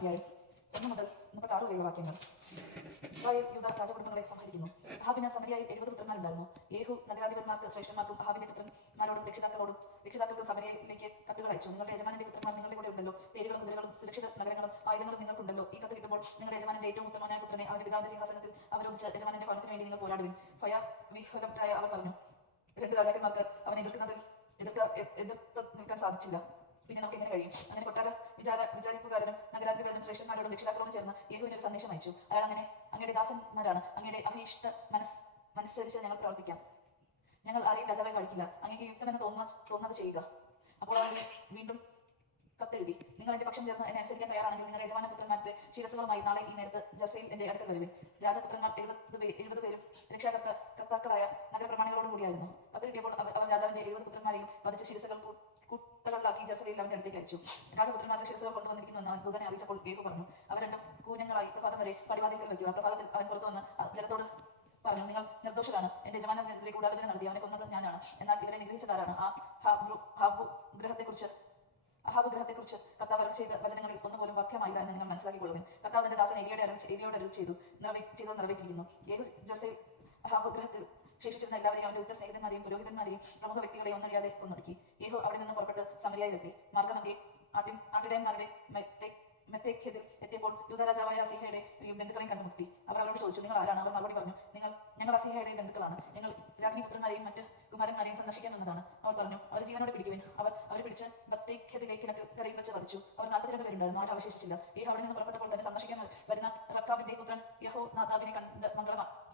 അധ്യായം 1 മുതൽ 36 വരെയുള്ള വാക്യങ്ങൾ. ഇസ്രായേൽ യൂദ രാജകുടുംബങ്ങളെ സംഹരിക്കുന്നു. അഹാബിന് സമരിയായിൽ 70 പുത്രന്മാരുണ്ടായിരുന്നു. യേഹു നഗരാധിപന്മാർക്ക് ശ്രേഷ്ഠന്മാർക്കും അഹാബിന്റെ പുത്രന്മാരോടും രക്ഷിതാക്കൾക്കും സമരിയയിലേക്ക് കത്തുകൾ അയച്ചു. നിങ്ങളുടെ യജമാനന്റെ പുത്രന്മാർ നിങ്ങളുടെ കൂടെ ഉണ്ടല്ലോ, തേരുകളും കുതിരകളും സുരക്ഷിത നഗരങ്ങളും ആയുധങ്ങളും നിങ്ങൾക്കുണ്ടല്ലോ. ഈ കത്ത് കിട്ടുമ്പോൾ നിങ്ങളുടെ യജമാനന്റെ ഏറ്റവും ഉത്തമനായ പുത്രനെ അവന്റെ പിതാവിന്റെ സിംഹാസനത്തിൽ അവരോധിച്ച് യജമാനന്റെ ഭവനത്തിന് വേണ്ടി നിങ്ങൾ പോരാടുവിൻ. ഭയവിഹ്വലരായ അവർ പറഞ്ഞു. 2 രാജാക്കന്മാർക്ക് അവനെ എതിർത്ത് നിൽക്കാൻ സാധിച്ചില്ല. പിന്നെ നമുക്ക് എങ്ങനെ കഴിയും? അങ്ങനെ കൊട്ടാര വിചാരിപ്പുകാരനും നഗരാധിപനും ശ്രേഷ്ഠന്മാരോടും രക്ഷിതാക്കളോടും ചേർന്ന് യേഹുവിന് ഒരു സന്ദേശം അയച്ചു. അയാൾ അങ്ങയുടെ ദാസന്മാരാണ്. അങ്ങയുടെ അഭീഷ്ട മനസ്സരിച്ച് ഞങ്ങൾ പ്രവർത്തിക്കാം. ഞങ്ങൾ ആരെയും രാജാവായി കഴിക്കില്ല. അങ്ങേക്ക് യുക്തമെന്ന് തോന്നുന്നത് ചെയ്യുക. അപ്പോൾ അവൻ വീണ്ടും കത്തെഴുതി. നിങ്ങൾ എന്റെ പക്ഷം ചേർന്ന് എന്നെ അനുസരിക്കാൻ തയ്യാറാണെങ്കിൽ നിങ്ങളുടെ യജമാനപുത്രന്മാരുടെ ശിരസുകളുമായി നാളെ ഈ നേരത്ത് ജർസയിൽ എന്റെ അടുക്കൽ വരുവിൻ. രാജപുത്രന്മാർ 70 പേരും രക്ഷാകർത്താക്കളായ നഗരപ്രമാണികളോട് കൂടിയായിരുന്നു. കത്ത് കിട്ടിയപ്പോൾ അവർ രാജാവിന്റെ 70 പുത്രന്മാരെയും വധിച്ച ശിരസുകൾ കൂട്ടകളിലാക്കി ജർസയിൽ അവന്റെ അടുത്തേക്ക് അയച്ചു. രാജപുത്രന്മാരുടെ ശിരസുകൾ കൊണ്ടുവന്നിരിക്കുന്നുവെന്ന് അവൻ ദൂതനെ അറിയിച്ചപ്പോൾ യേഹു പറഞ്ഞു, അവർ രണ്ടും കൂനങ്ങളായി പ്രഭാതം വരെ പടിവാതിൽക്കൽ വയ്ക്കുക. പ്രഭാതത്തിൽ അവൻ പുറത്തു വന്ന് ജനത്തോട് പറഞ്ഞു, നിങ്ങൾ നിർദോഷരാണ്. എന്റെ യജമാനെതിരെ ഗൂഢാലോചന നടത്തി അവനെ കൊന്നത് ഞാനാണ്. എന്നാൽ ഇവരെ നിഗ്രഹിച്ചതാരാണ്? അഹാബ് ഗ്രഹത്തെക്കുറിച്ച് കർത്താവ് അരുളി ചെയ്ത വചനങ്ങളിൽ ഒന്നുപോലും വർദ്ധ്യമായില്ല എന്ന് നിങ്ങൾ മനസ്സിലാക്കിക്കൊള്ളുവിൻ. കർത്താവ് തന്റെ ദാസൻ ഏലിയോട് അരുളി ചെയ്തത് നിറവേറ്റിയിരിക്കുന്നു. യേഹു ജർസയിൽ അഹാബ് ഗ്രഹത്തിൽ ശേഷിച്ചിരുന്ന എല്ലാവരെയും അവന്റെ ഉറ്റ സ്നേഹിതന്മാരെയും പുരോഹിതന്മാരെയും പ്രമുഖ വ്യക്തികളെയും ഒന്നറിയാതെ കൊന്നൊടുക്കി. യേഹു അവിടെ നിന്ന് പുറപ്പെട്ട് സമരിയായിലെത്തി. മാർഗമധ്യേ ആട്ടിടയന്മാരുടെ മെത്തേഖ്യത്തിൽ എത്തിയപ്പോൾ യൂദാ രാജാവായ അസീഹയുടെ ബന്ധുക്കളെയും കണ്ടുമുട്ടി. അവർ അവരോട് ചോദിച്ചു, നിങ്ങൾ ആരാണ്? അവർ മറുപടി പറഞ്ഞു, ഞങ്ങൾ അസീഹയുടെ ബന്ധുക്കളാണ്. ഞങ്ങൾ രാജ്ഞിപുത്രന്മാരെയും മറ്റ് കുമാരന്മാരെയും സന്ദർശിക്കാൻ വന്നതാണ്. അവർ പറഞ്ഞു, അവർ ജീവനോടെ പിടിക്കുവിൻ. അവരെ പിടിച്ച് മെത്തേഖ്യത്തിലേക്ക് കിണറ്റിൽ വെച്ച് വധിച്ചു. അവർ 42 പേരുണ്ടായിരുന്നു. ആരും അവശേഷിച്ചില്ല. യേഹു അവിടെ നിന്ന് പുറപ്പെട്ടപ്പോൾ തന്നെ സന്ദർശിക്കാൻ വരുന്ന റക്കാബിന്റെ പുത്രൻ യഹോനാദാബിനെ കണ്ട്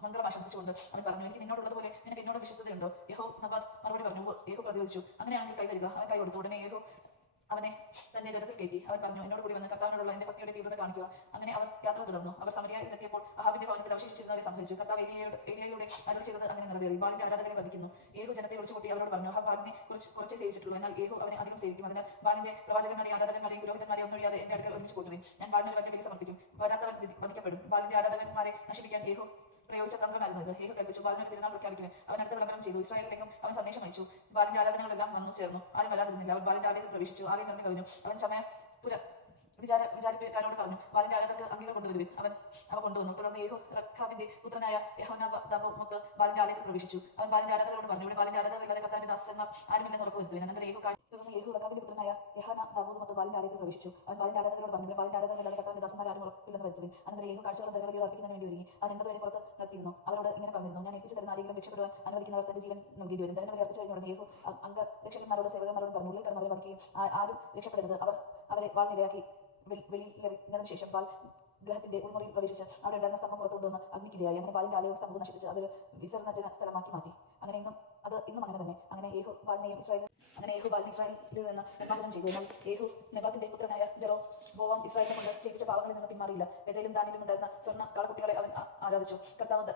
മംഗളം ആശംസിച്ചുകൊണ്ട് അവൻ പറഞ്ഞു, എനിക്ക് നിന്നോടുള്ളതുപോലെ നിനക്ക് എന്നോട് വിശ്വസ്തതയുണ്ടോ? യഹോനാദാബ് മറുപടി പറഞ്ഞു, യേഹു പ്രതിവദിച്ചു, അങ്ങനെയാണെങ്കിൽ കൈ തരിക. അവൻ കൈ കൊടുത്തു. ഉടനെ യേഹു അവനെ തന്റെ രഥത്തിൽ കയറ്റി. അവൻ പറഞ്ഞു, എന്നോട് കൂടി വന്ന് കർത്താവിനോടുള്ള എന്റെ ഭക്തിയുടെ തീവ്രത കാണിക്കുക. അങ്ങനെ അവർ യാത്ര തുടർന്നു. അവർ സമരിയായിൽ എത്തിയപ്പോൾ അഹാബിന്റെ ഭവനത്തിൽ അവശേഷിച്ചിരുന്നവരെ സംഭവിച്ചു. കർത്താവ് ഏലിയയുടെ അരുളി ചെയ്തത് അങ്ങനെ നിറവേറി. ബാലിന്റെ ആരാധകരെ വധിക്കുന്നു. യേഹു ജനത്തെ വിളിച്ചുകൂട്ടി അവരോട് പറഞ്ഞു, ബാലിനെ കുറച്ചേ സേവിച്ചിട്ടുള്ളൂ, എന്നാൽ യേഹു അവനെ അധികം സേവിക്കും. അതിനാൽ ബാലിന്റെ പ്രവാചകന്മാരെയും ആരാധകന്മാരെയും പുരോഹിതന്മാരെയും ഒന്നൊഴിയാതെ എന്റെ അടുക്കൽ ഒരുമിച്ച് കൂട്ടുവിൻ. ഞാൻ ബാലിന് വലിയ ബലി സമർപ്പിക്കും. വരാത്തവൻ വധിക്കപ്പെടും. ബാലിന്റെ ആരാധകന്മാരെ നശിപ്പിക്കാൻ യേഹു പ്രയോഗിച്ച തന്ത്രമായിരുന്നു ഇത്. യേഹു കൽപ്പിച്ചു, ബാലിനൊരു തിരുനാൾ പ്രഖ്യാപിക്കുവാൻ. അവൻ അടുത്ത വിളംബരം ചെയ്തു. ഇസ്രായേലിലെങ്ങും അവൻ സന്ദേശം അയച്ചു. ബാലിന്റെ ആരാധനകളെല്ലാം വന്നു ചേർന്നു. ആരും വരാതിരുന്നില്ല. അവൻ ബാലിന്റെ ആലയത്തിൽ പ്രവേശിച്ചു. ആലയം നിറഞ്ഞു കവിഞ്ഞു. അവൻ വിചാരിപ്പുകാരോട് പറഞ്ഞു, ബാലിന്റെ ആലയത്തിലേക്ക് അങ്കികൾ കൊണ്ടുവരുവിൻ. അവ കൊണ്ടുവന്നു. തുടർന്ന് യേഹു റഖാബിന്റെ പുത്രനായ യഹോനാദാബുമൊത്ത് ബാലിന്റെ ആലയത്തിൽ പ്രവേശിച്ചു. അവൻ ബാലിന്റെ ആരാധകരോട് പറഞ്ഞു, ഇവിടെ ബാലിന്റെ ആരാധകരില്ലാതെ കർത്താവിന്റെ ദാസന്മാർ ആരുമില്ലെന്ന് ഉറപ്പുവരുത്തുവിൻ. അനന്തരം യേഹു റഖാബിന്റെ പുത്രനായ യഹോനാദാബുമൊത്ത് ബാലിന്റെ ആലയത്തിൽ പ്രവേശിച്ചു. അവൻ ബാലിന്റെ ആരാധകരോട് പറഞ്ഞു, ഇവിടെ ബാലിന്റെ ആരാധകരില്ലാതെ കർത്താവിന്റെ ദാസന്മാർ ആരും ഉറപ്പില്ലെന്ന് വരുത്തുവിൻ. അനന്തരം യേഹു കാഴ്ചകളും ദഹനബലികളും അർപ്പിക്കുന്നതിന് വേണ്ടി ഒരുങ്ങി. അവൻ 80 പേരെ പുറത്ത് നിർത്തിയിരുന്നു. അവരോട് ഇങ്ങനെ പറഞ്ഞിരുന്നു, ഞാൻ ഏൽപ്പിച്ചു തരുന്ന ആരെങ്കിലും രക്ഷപ്പെടുവാൻ അനുവദിക്കുന്നവർ തന്റെ ജീവൻ നൽകേണ്ടി വരും. ദഹനബലി അർപ്പിച്ചു കഴിഞ്ഞുടനെ യേഹു അംഗരക്ഷകന്മാരോട് സേവകന്മാരോട് പറഞ്ഞു, ഉള്ളിൽ കിടന്നവരെ വധിക്കുകയും ആരും രക്ഷപ്പെടരുത്. അവരെ വാൾനിരയാക്കി വെളിയിലെറിഞ്ഞതിനു ശേഷം ബാൽ ഗ്രഹത്തിന്റെ ഉൾമുറിയിൽ പ്രവേശിച്ച് അവിടെ ഉണ്ടായിരുന്ന സ്തംഭം പുറത്തുകൊണ്ടുവന്ന് അഗ്നിക്കിരയായി. അങ്ങനെ ബാലിന്റെ ആലയവും സ്തംഭവും നശിപ്പിച്ച് അത് വിസർജന സ്ഥലമാക്കി മാറ്റി. അങ്ങനെ ഇന്നും അങ്ങനെ തന്നെ. അങ്ങനെ യേഹു ബാലിനെ ഇസ്രായേലിൽ നിന്ന് നിർമ്മാർജ്ജനം ചെയ്തു. എന്നാൽ യേഹു നെബാത്തിന്റെ പുത്രനായ ജെറോബോവാം ഇസ്രായേലിനെ കൊണ്ട് ചെയ്യിച്ച പാവങ്ങളിൽ നിന്ന് പിന്മാറിയില്ല. ബേഥേലും ദാനിലും ഉണ്ടായിരുന്ന സ്വർണ്ണ കാളക്കുട്ടികളെ അവൻ ആരാധിച്ചു. കർത്താവ്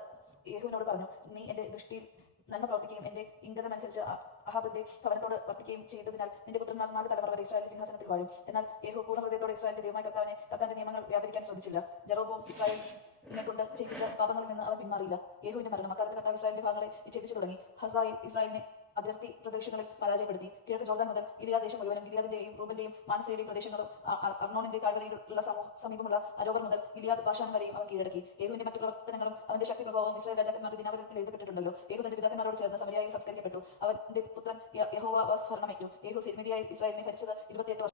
യേഹുവിനോട് പറഞ്ഞു, നീ എന്റെ ദൃഷ്ടിയിൽ നന്മ പ്രവർത്തിക്കുകയും എന്റെ ഇംഗിതമനുസരിച്ച് അഹാബിന്റെ ഭവനത്തോട് വർത്തിക്കുകയും ചെയ്തതിനാൽ നിന്റെ പുത്രന്മാർ 4 തലമുറ വരെ ഇസ്രായേലിന്റെ സിംഹാസനത്തിൽ വാഴും. എന്നാൽ യേഹു പൂർണ്ണ ഹൃദയത്തോടെ ഇസ്രായേലിന്റെ ദൈവമായ കർത്താവിന്റെ നിയമങ്ങൾ വ്യാപരിക്കാൻ ശ്രമിച്ചില്ല. ജെറോബോം ഇസ്രായേലിനെ കൊണ്ട് ചെയ്യിച്ച പാപങ്ങളിൽ നിന്ന് അവൻ പിന്മാറിയില്ല. യേഹുവിന്റെ മരണം അക്കാലത്ത് കർത്താവ് ഇസ്രായേലിന്റെ ഭാഗങ്ങളെ ഛേദിച്ചു തുടങ്ങി. ഹസായിൽ ഇസ്രായേലിനെ അതിർത്തി പ്രദേശങ്ങളിൽ പരാജയപ്പെടുത്തി. കിഴക്ക് ജോർദാൻ മുതൽ ഗിലിയാദ് ദേശം മുഴുവനും ഗിലിയാദിന്റെയും റൂബന്റെയും മാനസയുടെയും പ്രദേശങ്ങളും അർണോണിന്റെ താഴ്വരയിലുള്ള സമീപമുള്ള അരോവർ മുതൽ ഗിലിയാദ് ബാഷാൻ വരെയും അവൻ കീഴടക്കി. യേഹുവിന്റെ മറ്റു പ്രവർത്തനങ്ങളും അവന്റെ ശക്തി പ്രഭാവവും ഇസ്രായേൽ രാജാക്കന്മാരുടെ ദിനവരത്തിൽ എഴുതപ്പെട്ടിട്ടുണ്ടല്ലോ. യേഹു തന്റെ പിതാക്കന്മാരോട് ചേർന്ന് സമരിയായിൽ സംസ്കരിക്കപ്പെട്ടു. അവന്റെ പുത്രൻ യഹോവാസ് ഭരണമേറ്റു. യേഹു സിർമിതിയായി ഇസ്രായേലിനെ ഭരിച്ചത് 28 വർഷം.